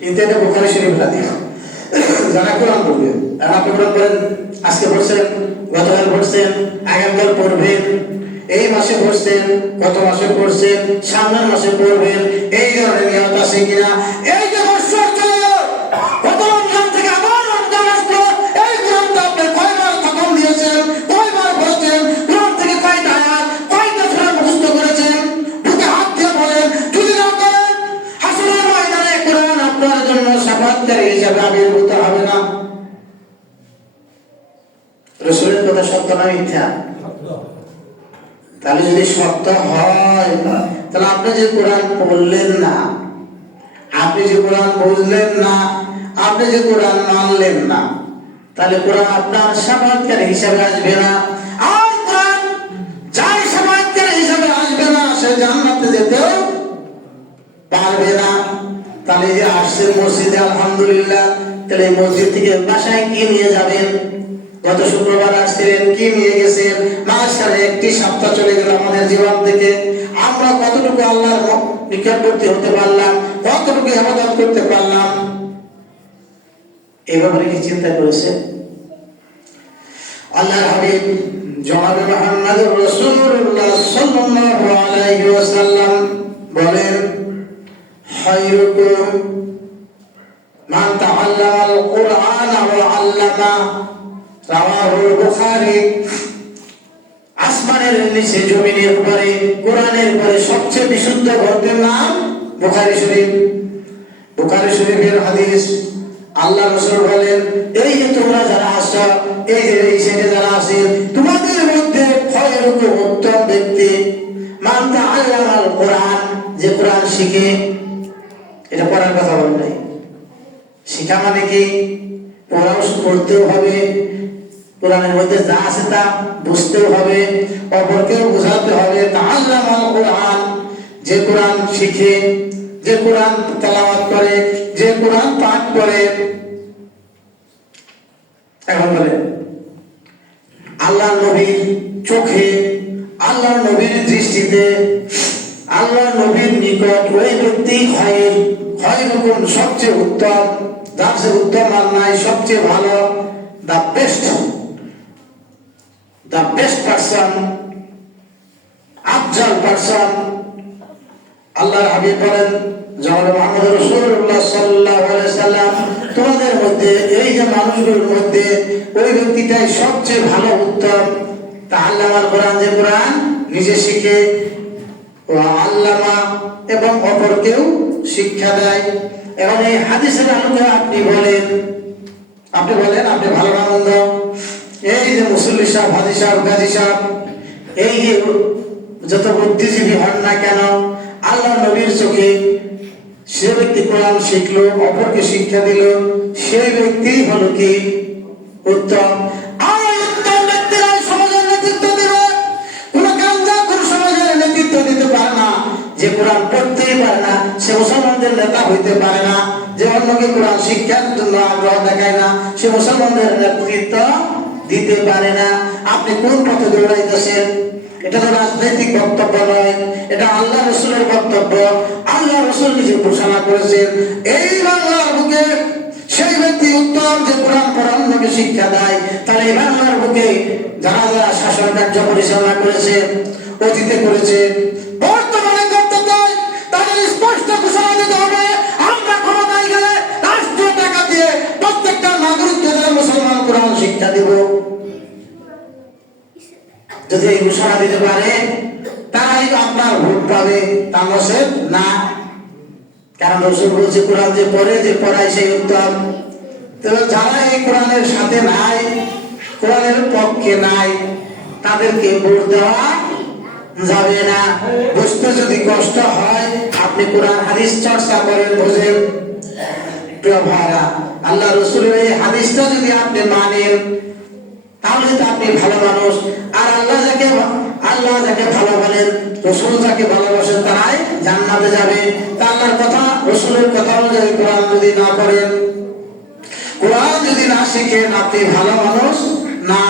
কিন্তু এটা বুখারী শরীফের হাদিস। যারা কোরআন পড়বেন, আর আপনি কোরআন পড়েন, আজকে পড়ছেন, গতকাল পড়ছেন, আগামীকাল পড়বেন, এই মাসে পড়ছেন, গত মাসে পড়ছেন, সামনের মাসে পড়বেন, এই ধরনের নিয়ত আছে কিনা? এই যে বছর চলো, গত রমজান থেকে আবার রমজান আসলো, এই কোরআনটা আপনি কয়বার খতম দিয়েছেন, কয়বার পড়ছেন, কোরআন থেকে কয়টা আয়াত, কয়টা সূরা মুখস্থ করেছেন? বুকে হাত দিয়ে বলেন। যদি না করেন, হাসরের ময়দানে কোরআন আপনার জন্য শাফাআতকারী হিসেবে আবির্ভূত হবে না। রাসূলের কথা সত্য না মিথ্যা? তাহলে যদি সত্য হয়, তাহলে আপনি যে কোরআন পড়লেন না, আপনি যে কোরআন বুঝলেন না, আপনি যে কোরআন মানলেন না, তাহলে কোরআন আপনার শাফাআতকারী হিসেবে আসবে না। আর কোরআন যার শাফাআতকারী হিসেবে আসবে না, সে জান্নাতে যেতেও পারবে না। তাহলে যে আসছেন মসজিদে, আলহামদুলিল্লাহ, তাহলে মসজিদ থেকে বাসায় কি নিয়ে যাবেন? গত শুক্রবার আসছিলেন, কি নিয়ে গেছেন? মাশাআল্লাহ, একটি সপ্তাহ চলে গেল আমাদের জীবন থেকে। আমরা কতটুকু আল্লাহর নিকটবর্তী হতে পারলাম, কতটুকু ইবাদত করতে পারলাম, এই ব্যাপারে কি চিন্তা করেছে? আল্লাহর হাবিব জনাবে মুহাম্মদুর রাসূলুল্লাহ সাল্লাল্লাহু আলাইহি ওয়াসাল্লাম বলেন, খায়রুকুম মান তাআল্লামাল কুরআন ওয়া আল্লামা, রাওয়াহুল বুখারী। আসমানের নিচে জমিনের উপরে কোরআনের পরে সবচেয়ে বিশুদ্ধ গ্রন্থের নাম বুখারী শরীফ। বুখারী শরীফের হাদিস। আল্লাহ রাসূল বলেন, এই যে তোমরা যারা আসছো, এই যে এই সাইডে যারা আছেন, তোমাদের মধ্যে খায়রুকুম, উত্তম ব্যক্তি, মান তাআল্লামাল কুরআন, যে কোরআন শিখে। এটা পড়ার কথা বলেন নাই। শিখা মানে কি? পড়তেও হবে, কোরআনের মধ্যে যা আছে তা বুঝতেও হবে, অপরকেও বোঝাতে হবে। তাআল্লামাল কুরআন, যে কোরআন শিখে, যে কোরআন তেলাওয়াত করে, যে কোরআন পাঠ করে। এখন বলেন, আল্লাহর নবীর চোখে, আল্লাহর নবীর দৃষ্টিতে, আল্লাহর নবীর নিকট ওই ব্যক্তি খায়রুকুম, সবচেয়ে উত্তম, যার চেয়ে উত্তম আর নাই, সবচেয়ে ভালো, the best person, Afzal person. আল্লাহর হাবিব বলেন, জনাবে মুহাম্মদ রাসূলুল্লাহ সাল্লাল্লাহু আলাইহি সাল্লাম, তোমাদের মধ্যে, এই যে মানুষগুলোর মধ্যে, ওই ব্যক্তিটাই সবচেয়ে ভালো, উত্তম। তাআল্লামাল কুরআন, যে কোরআন নিজে শিখে, ওয়া আল্লামা, এবং অপরকেও শিক্ষা দেয়। এবং এই হাদিসের আলোকে আপনি বলেন, আপনি ভালো না মন্দ, এই যে মুসল্লি সাহেব, হাজী সাহেব, গাজী সাহেব, এই যে যত বুদ্ধিজীবী হন না কেন, আল্লাহ নবীর চোখে সে ব্যক্তি কোরআন শিখলো, অপরকে শিক্ষা দিল, সেই ব্যক্তি হলো কি? উত্তম। আর উত্তম ব্যক্তিরা সমাজের নেতৃত্ব দিবে। কোন গাঞ্জাখোর সমাজের নেতৃত্ব দিতে পারে না। যে কোরআন পড়তেই পারে না, সে মুসলমানদের নেতা হইতে পারে না। যে অন্যকে কোরআন শিক্ষার জন্য আগ্রহ দেখায় না, সে মুসলমানদের নেতৃত্ব দিতে পারে না। আপনি কোন পথে দৌড়াইতেছেন? এটা তো রাজনৈতিক বক্তব্য নয়, এটা আল্লাহ রাসূলের বক্তব্য। আল্লাহ রাসূল নিজে ঘোষণা করেছেন, এই বাংলার বুকে সেই ব্যক্তি উত্তম, যে কোরআন অন্যকে শিক্ষা দেয়। তাহলে এই বাংলার বুকে যারা যারা শাসন কার্য পরিচালনা করেছে, অতীতে করেছে, বর্তমানে করতে চায়, তাদের স্পষ্ট ঘোষণা দিতে হবে, আমরা ক্ষমতায় গেলে রাষ্ট্রীয় টাকা দিয়ে প্রত্যেকটা নাগরিককে মুসলমান কোরআন শিক্ষা দিব। যদি এই ঘোষণা দিতে পারে, তারাই আপনার ভোট পাবে, তা না। কারণ রাসূল বলছে, কোরআন যে পড়ে, যে পড়ায়, সেই উত্তম। তবে যারা এই কোরআনের সাথে নাই, কোরআনের পক্ষে নাই, তাদেরকে ভোট দেওয়া যাবে না। বুঝতে যদি কষ্ট হয়, আপনি কোরআন হাদিস চর্চা করেন, বোঝেন। প্রিয় ভাইরা, আল্লাহ রাসূলের এই হাদিসটা যদি আপনি মানেন, তাহলে তো আপনি ভালো মানুষ। আর আল্লাহ যাকে ভালো বলেন, রাসূল যাকে ভালোবাসেন, তারাই জান্নাতে যাবে। তা আল্লাহর কথা, রাসূলের কথা অনুযায়ী কোরআন যদি না পড়েন, কোরআন যদি না শিখেন, আপনি ভালো মানুষ না।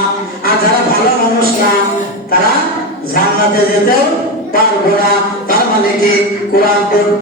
আর যারা ভালো মানুষ না, তারা জান্নাতে যেতেও পারবে না। তার মানে কি? কোরআন